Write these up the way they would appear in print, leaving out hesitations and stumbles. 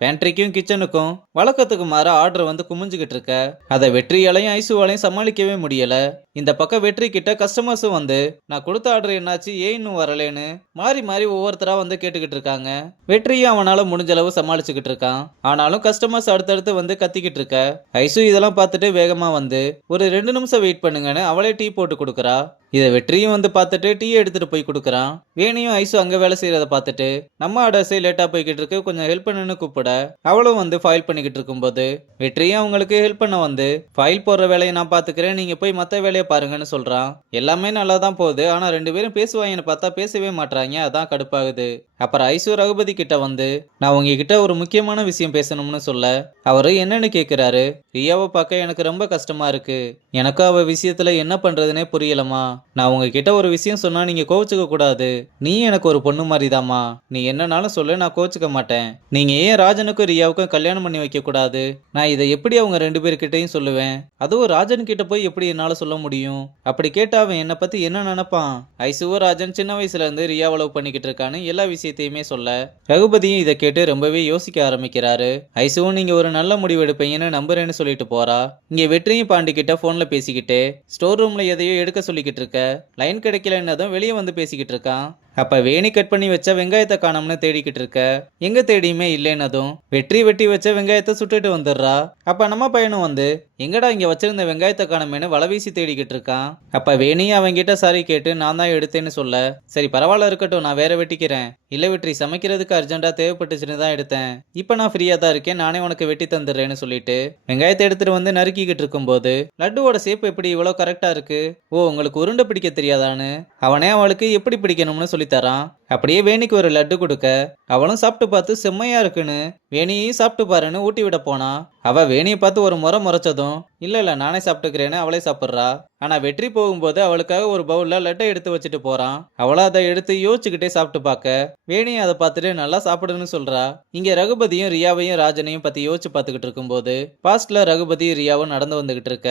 பேண்ட்ரிக்கும் கிச்சனுக்கும் வழக்கத்துக்கு மாற ஆர்டர் வந்து குமிஞ்சுக்கிட்டு இருக்க. அதை வெற்றியாலையும் ஐசுவாலையும் சமாளிக்கவே முடியல. இந்த பக்கம் வெற்றி கிட்ட கஸ்டமர்ஸும் வந்து நான் கொடுத்த ஆர்டர் என்னாச்சு, ஏன் இன்னும் வரலேன்னு மாறி மாறி ஒவ்வொருத்தரா வந்து கேட்டுக்கிட்டு இருக்காங்க. வெற்றியும் அவனால முடிஞ்ச அளவு சமாளிச்சுக்கிட்டு இருக்கான். ஆனாலும் கஸ்டமர்ஸ் அடுத்தடுத்து வந்து கத்திக்கிட்டு இருக்க. ஐசு இதெல்லாம் பார்த்துட்டு வேகமா வந்து ஒரு 2 நிமிஷம் வெயிட் பண்ணுங்கன்னு அவளே டீ போட்டு கொடுக்குறா. இதை வெற்றியும் வந்து பார்த்துட்டு டீ எடுத்துட்டு போய் கொடுக்குறான். வேணியும் ஐசு அங்க வேலை செய்யறத பார்த்துட்டு நம்ம ஆர்டர்ஸே லேட்டா போய்கிட்டு இருக்கு, கொஞ்சம் ஹெல்ப் பண்ணுன்னு கூப்பிட அவளும் வந்து ஃபைல் பண்ணிக்கிட்டு இருக்கும்போது வெற்றியும் அவங்களுக்கு ஹெல்ப் பண்ண வந்து ஃபைல் போடுற வேலையை நான் பாத்துக்கிறேன், நீங்க போய் மத்த வேலையை பாருங்கன்னு சொல்றான். எல்லாமே நல்லா தான் போகுது, ஆனா 2 பேரும் பேசுவாங்கன்னு பார்த்தா பேசவே மாட்றாங்க, அதான் கடுப்பாகுது. அப்புறம் ஐசு ரகுபதி கிட்ட வந்து நான் உங்ககிட்ட ஒரு முக்கியமான விஷயம் பேசணும்னு சொல்ல அவரு என்னன்னு கேக்குறாரு. ரியாவை பார்க்க எனக்கு ரொம்ப கஷ்டமா இருக்கு, எனக்கும் அவ விஷயத்துல என்ன பண்றதுனே புரியலமா. நான் உங்ககிட்ட ஒரு விஷயம் சொன்னா நீங்க கோவிச்சுக்க கூடாது, நீ எனக்கு ஒரு பொண்ணு மாதிரிதாம்மா, நீ என்னன்னாலும் சொல்லு, நான் கோவிச்சுக்க மாட்டேன். நீங்க ஏன் ராஜனுக்கும் ரியாவுக்கும் கல்யாணம் பண்ணி வைக்க கூடாது? நான் இதை எப்படி அவங்க 2 பேர்கிட்டையும் சொல்லுவேன்? அதுவும் ராஜன் கிட்ட போய் எப்படி என்னால சொல்ல முடியும்? அப்படி கேட்டா அவன் என்னை பத்தி என்ன நினைப்பான்? ஐசுவோ ராஜன் சின்ன வயசுல இருந்து ரியாவை லவ் பண்ணிக்கிட்டு இருக்கான்னு எல்லா விஷயத்தையுமே சொல்ல ரகுபதியும் இதை கேட்டு ரொம்பவே யோசிக்க ஆரம்பிக்கிறாரு. ஐசுவும் நீங்க ஒரு நல்ல முடிவு எடுப்பீங்கன்னு நம்புறேன்னு சொல்லிட்டு போறா. இங்க வெற்றியும் பாண்டி கிட்ட போன்ல பேசிக்கிட்டு ஸ்டோர் ரூம்ல எதையோ எடுக்க சொல்லிக்கிட்டு இருக்க. லைன் கிடைக்கலன்னதும் வெளியே வந்து பேசிக்கிட்டு இருக்கான். அப்ப வேணி கட் பண்ணி வச்ச வெங்காயத்தை காணோம்னு தேடிக்கிட்டு இருக்க. எங்க தேடியுமே இல்லைன்னதும் வெட்டி வச்ச வெங்காயத்தை சுட்டுட்டு வந்துடுறா. அப்ப நம்ம பையனும் வந்து எங்கடா இங்க வச்சிருந்த வெங்காயத்தை காணமேனு வலவீசி தேடிக்கிட்டு இருக்கான். அப்ப வேணியும் அவங்கிட்ட சாரி கேட்டு நான் தான் எடுத்தேன்னு சொல்ல சரி பரவாயில்ல இருக்கட்டும், நான் வேற வெட்டிக்கிறேன். இல்ல வெற்றி, சமைக்கிறதுக்கு அர்ஜென்டா தேவைப்பட்டுச்சுன்னு தான் எடுத்தேன், இப்ப நான் ஃப்ரீயா தான் இருக்கேன், நானே உனக்கு வெட்டி தந்துடுறேன்னு சொல்லிட்டு வெங்காயத்தை எடுத்துட்டு வந்து நறுக்கிக்கிட்டு இருக்கும் போது லட்டுவோட சேப் எப்படி இவ்வளவு கரெக்டா இருக்கு, ஓ உங்களுக்கு உருண்டை பிடிக்க தெரியாதான்னு அவனே அவளுக்கு எப்படி பிடிக்கணும்னு சொல்லி தரான். அப்படியே வேணிக்கு ஒரு லட்டு கொடுக்க அவளும் சாப்பிட்டு பார்த்து செம்மையா இருக்குன்னு வேணியையும் சாப்பிட்டு பாருன்னு ஊட்டி விட போனா. அவ வேணியை பார்த்து ஒரு முறை முறைச்சதும் இல்ல நானே சாப்பிட்டுக்கிறேன்னு அவளே சாப்பிட்றா. ஆனா வெற்றி போகும்போது அவளுக்காக ஒரு பவுல்ல லட்டை எடுத்து வச்சுட்டு போறான். அவளும் அதை எடுத்து யோசிச்சுக்கிட்டே சாப்பிட்டு பார்க்க வேணியை அதை பார்த்துட்டு நல்லா சாப்பிடுன்னு சொல்றா. இங்க ரகுபதியும் ரியாவையும் ராஜனையும் பத்தி யோசிச்சு பார்த்துக்கிட்டு இருக்கும்போது பாஸ்ட்ல ரகுபதியும் ரியாவும் நடந்து வந்துகிட்டு இருக்க.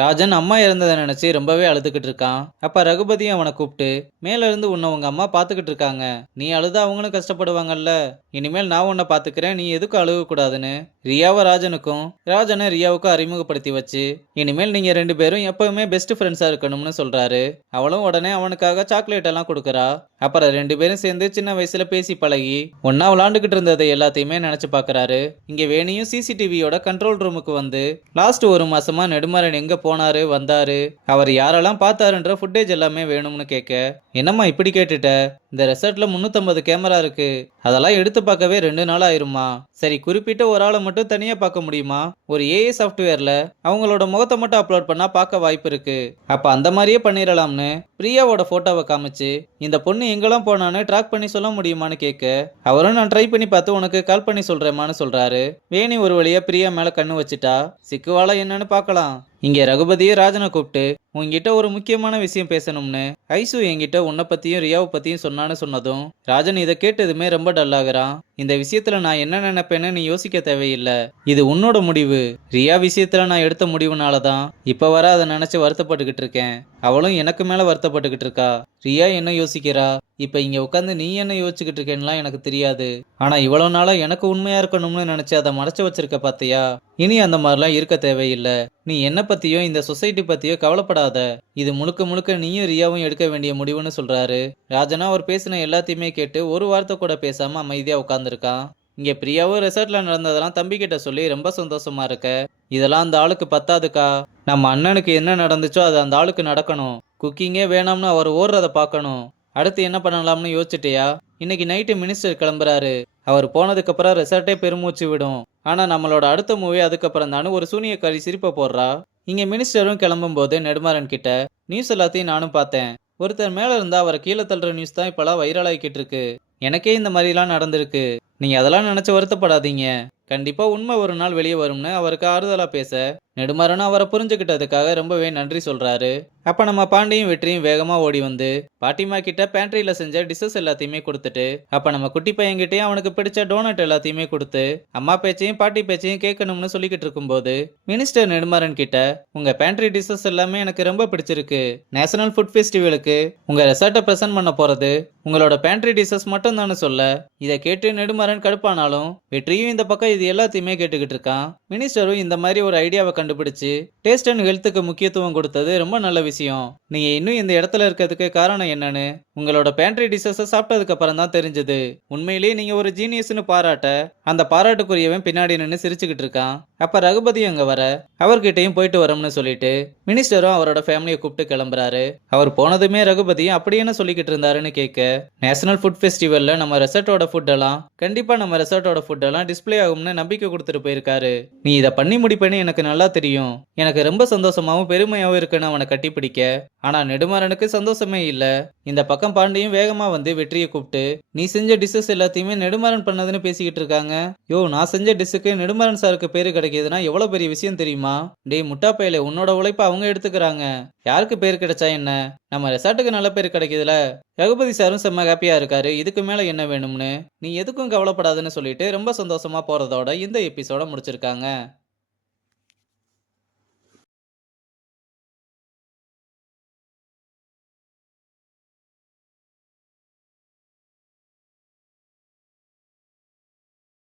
ராஜன் அம்மா இறந்ததை நினைச்சு ரொம்பவே அழுதுகிட்டு இருக்கான். அப்ப ரகுபதியும் அவனை கூப்பிட்டு மேல இருந்து உன்னை உங்க அம்மா பாத்துக்கிட்டு இருக்காங்க, நீ அழுதா அவங்களும் கஷ்டப்படுவாங்கல்ல, இனிமேல் நான் உன்னை பாத்துக்கிறேன், நீ எதுக்கும் அழுக கூடாதுன்னு ரியாவை ராஜனுக்கும் ராஜனை ரியாவுக்கும் அறிமுகப்படுத்தி வச்சு இனிமேல் நீங்க 2 பேரும் எப்பவுமே பெஸ்ட் ஃப்ரெண்ட்ஸா இருக்கணும்னு சொல்றாரு. அவளும் உடனே அவனுக்காக சாக்லேட் எல்லாம் கொடுக்கறா. அப்புறம் 2 பேரும் சேர்ந்து சின்ன வயசுல பேசி பழகி ஒன்னா விளாண்டுகிட்டு இருந்ததை எல்லாத்தையுமே நினைச்சு பாக்குறாரு. இங்க வேணியும் சிசிடிவியோட கண்ட்ரோல் ரூமுக்கு வந்து லாஸ்ட் 1 மாசமா நெடுமாறன் எங்க போனாரு வந்தாரு, அவர் யாரெல்லாம் பார்த்தாருன்ற ஃபுட்டேஜ் எல்லாமே வேணும்னு கேட்க என்னம்மா இப்படி கேட்டுட்ட, இந்த ரெசார்ட்ல 350 கேமரா இருக்கு, அதெல்லாம் எடுத்து பார்க்கவே 2 நாள் ஆயிருமா, சரி குறிப்பிட்ட ஒரு ஆளை மட்டும் தனியா பார்க்க முடியுமா, ஒரு ஏஐ சாஃப்ட்வேர்ல அவங்களோட முகத்தை மட்டும் அப்லோட் பண்ணா பார்க்க வாய்ப்பு இருக்கு, அப்ப அந்த மாதிரியே பண்ணிடலாம்னு பிரியாவோட போட்டோவை காமிச்சு இந்த பொண்ணு எங்கெல்லாம் போனான்னு ட்ராக் பண்ணி சொல்ல முடியுமான்னு கேட்க அவரும் நான் ட்ரை பண்ணி பார்த்து உனக்கு கால் பண்ணி சொல்றேமான்னு சொல்றாரு. வேணி ஒரு வழியா பிரியா மேல கண்ணு வச்சுட்டா, சிக்குவாளா என்னன்னு பார்க்கலாம். இங்க ரகுபதியை ராஜனை கூப்பிட்டு உன்கிட்ட ஒரு முக்கியமான விஷயம் பேசணும்னு ஐசு என்கிட்ட உன்னை பத்தியும் ரியாவை பத்தியும் சொன்னான்னு சொன்னதும் ராஜன் இதை கேட்டதுமே ரொம்ப டல்லாகிறான். இந்த விஷயத்துல நான் என்ன நினைப்பேன்னு நீ யோசிக்க தேவையில்லை, இது உன்னோட முடிவு. ரியா விஷயத்துல நான் எடுத்த முடிவுனாலதான் இப்ப வர அதை நினைச்சு வருத்தப்பட்டுக்கிட்டு இருக்கேன், அவளும் எனக்கு மேல வருத்தப்பட்டுக்கிட்டு இருக்கா. ரியா என்ன யோசிக்கிறா, இப்ப இங்க உட்காந்து நீ என்ன யோசிச்சுக்கிட்டு இருக்கேன்லாம் எனக்கு தெரியாது, ஆனா இவ்வளவு நாளா எனக்கு உண்மையா இருக்கணும்னு நினைச்சு அதை மறைச்சு வச்சிருக்க பாத்தியா, இனி அந்த மாதிரிலாம் இருக்க தேவையில்லை, நீ என்ன பத்தியோ இந்த சொசைட்டி பத்தியோ கவலைப்படாத, இது முழுக்க முழுக்க நீயும் ரியாவும் எடுக்க வேண்டிய முடிவுன்னு சொல்றாரு. ராஜனா அவர் பேசின எல்லாத்தையுமே கேட்டு ஒரு வார்த்தை கூட பேசாம அமைதியா உட்கார்ந்துருக்கான். இங்க பிரியாவும் ரெசார்ட்ல நடந்ததெல்லாம் தம்பி கிட்ட சொல்லி ரொம்ப சந்தோஷமா இருக்க. இதெல்லாம் அந்த ஆளுக்கு பத்தாதுக்கா, நம்ம அண்ணனுக்கு என்ன நடந்துச்சோ அது அந்த ஆளுக்கு நடக்கணும், குக்கிங்கே வேணாம்னு அவர் ஓடுறத பார்க்கணும், அடுத்து என்ன பண்ணலாம்னு யோசிச்சிட்டியா? இன்னைக்கு நைட்டு மினிஸ்டர் கிளம்புறாரு, அவர் போனதுக்கு அப்புறம் ரெசார்ட்டே பெருமூச்சு விடும், ஆனா நம்மளோட அடுத்த மூவி அதுக்கப்புறம் தானே ஒரு சூனியக்காரி சிரிப்ப போடுறா. இங்க மினிஸ்டரும் கிளம்பும் போது நெடுமாறன் கிட்ட நியூஸ் எல்லாத்தையும் நானும் பார்த்தேன், ஒருத்தர் மேல இருந்தா அவரை கீழே தள்ளுற நியூஸ் தான் இப்பெல்லாம் வைரல் ஆகிக்கிட்டு இருக்கு, எனக்கே இந்த மாதிரிலாம் நடந்திருக்கு, நீங்க அதெல்லாம் நினைச்சு வருத்தப்படாதீங்க, கண்டிப்பா உண்மை ஒரு நாள் வெளியே வரும்னு அவருக்கு ஆறுதலா பேச நெடுமாறனும் அவரை புரிஞ்சுக்கிட்டதுக்காக ரொம்பவே நன்றி சொல்றாரு. அப்ப நம்ம பாண்டியும் வெற்றியும் வேகமா ஓடி வந்து பாட்டிமா கிட்ட பேண்ட்ரியில செஞ்ச டிஷஸ் எல்லாத்தையுமே கொடுத்துட்டு அப்ப நம்ம குட்டி பையன்கிட்டயும் அவனுக்கு பிடிச்ச டோனட் எல்லாத்தையுமே கொடுத்து அம்மா பேச்சையும் பாட்டி பேச்சையும் கேட்கணும்னு சொல்லிக்கிட்டு இருக்கும்போது மினிஸ்டர் நெடுமாறன் கிட்ட உங்க பேண்ட்ரி டிஷஸ் எல்லாமே எனக்கு ரொம்ப பிடிச்சிருக்கு, நேஷனல் ஃபுட் ஃபெஸ்டிவலுக்கு உங்க ரெசார்ட்டை பிரசன்ட் பண்ண போறது உங்களோட பேண்ட்ரி டிஷஸ் மட்டும் தானு சொல்ல இதை கேட்டு நெடுமாறன் நெடுமாறன் கடுப்பானாலும் வெற்றியும் இந்த பக்கம் இது எல்லாத்தையுமே கேட்டுக்கிட்டு இருக்கான். மினிஸ்டரும் இந்த மாதிரி ஒரு ஐடியாவை கண்டுபிடிச்சு டேஸ்ட் அண்ட் ஹெல்த்துக்கு முக்கியத்துவம் கொடுத்தது ரொம்ப நல்ல விஷயம். நீங்க இன்னும் இந்த இடத்துல இருக்கிறதுக்கு காரணம் என்னன்னு உங்களோட பேண்ட்ரி டிஷஸ சாப்பிட்டதுக்கு அப்புறம் தான் தெரிஞ்சது. உண்மையிலேயே நீங்க ஒரு ஜீனியஸ்னு பாராட்ட அந்த பாராட்டுக்குரியவன் பின்னாடி நின்னு சிரிச்சுக்கிட்டு இருக்கான். அப்ப ரகுபதி அங்க வர அவர்கிட்டயும் போயிட்டு வரோம்னு சொல்லிட்டு மினிஸ்டரும் அவரோட ஃபேமிலியை கூப்பிட்டு கிளம்புறாரு. அவர் போனதுமே ரகுபதி அப்படி என்ன சொல்லிக்கிட்டு இருந்தாருன்னு கேட்க, நேஷனல் ஃபுட் ஃபெஸ்டிவல்ல நம்ம ரெசார்ட்டோட ஃபுட் எல்லாம் கண்டிப்பா நம்ம ரெசார்ட்டோட ஃபுட் எல்லாம் டிஸ்ப்ளே ஆகும்னு நம்பிக்கை கொடுத்துட்டு போயிருக்காரு. நீ இதை பண்ணி முடிப்பேன்னு எனக்கு நல்லா தெரியும். எனக்கு ரொம்ப சந்தோஷமாவும் பெருமையாவும் இருக்குன்னு அவனை கட்டிப்பிடிக்க, ஆனா நெடுமாறனுக்கு சந்தோஷமே இல்ல. இந்த பக்கம் பாண்டியும் வேகமா வந்து வெற்றியை கூப்பிட்டு, நீ செஞ்ச டிஷ்ஷஸ் எல்லாத்தையுமே நெடுமாறன் பண்ணதுன்னு பேசிக்கிட்டு இருக்காங்க. யோ, நான் செஞ்ச டிஷ்ஷுக்கு நெடுமாறன் சாருக்கு பேரு கிடைக்குதுன்னா எவ்வளவு பெரிய விஷயம் தெரியுமா? டேய் முட்டா பையலே, உன்னோட உழைப்ப அவங்க எடுத்துக்கிறாங்க. யாருக்கு பேர் கிடைச்சா என்ன? நம்ம ரெசார்ட்டுக்கு நல்ல பேர் கிடைக்குதுல. ரகுபதி சாரும் செம்ம ஹாப்பியா இருக்காரு. இதுக்கு மேல என்ன வேணும்னு நீ எதுக்கும் கவலைப்படாதுன்னு சொல்லிட்டு ரொம்ப சந்தோஷமா போறதோட இந்த எபிசோட முடிச்சிருக்காங்க.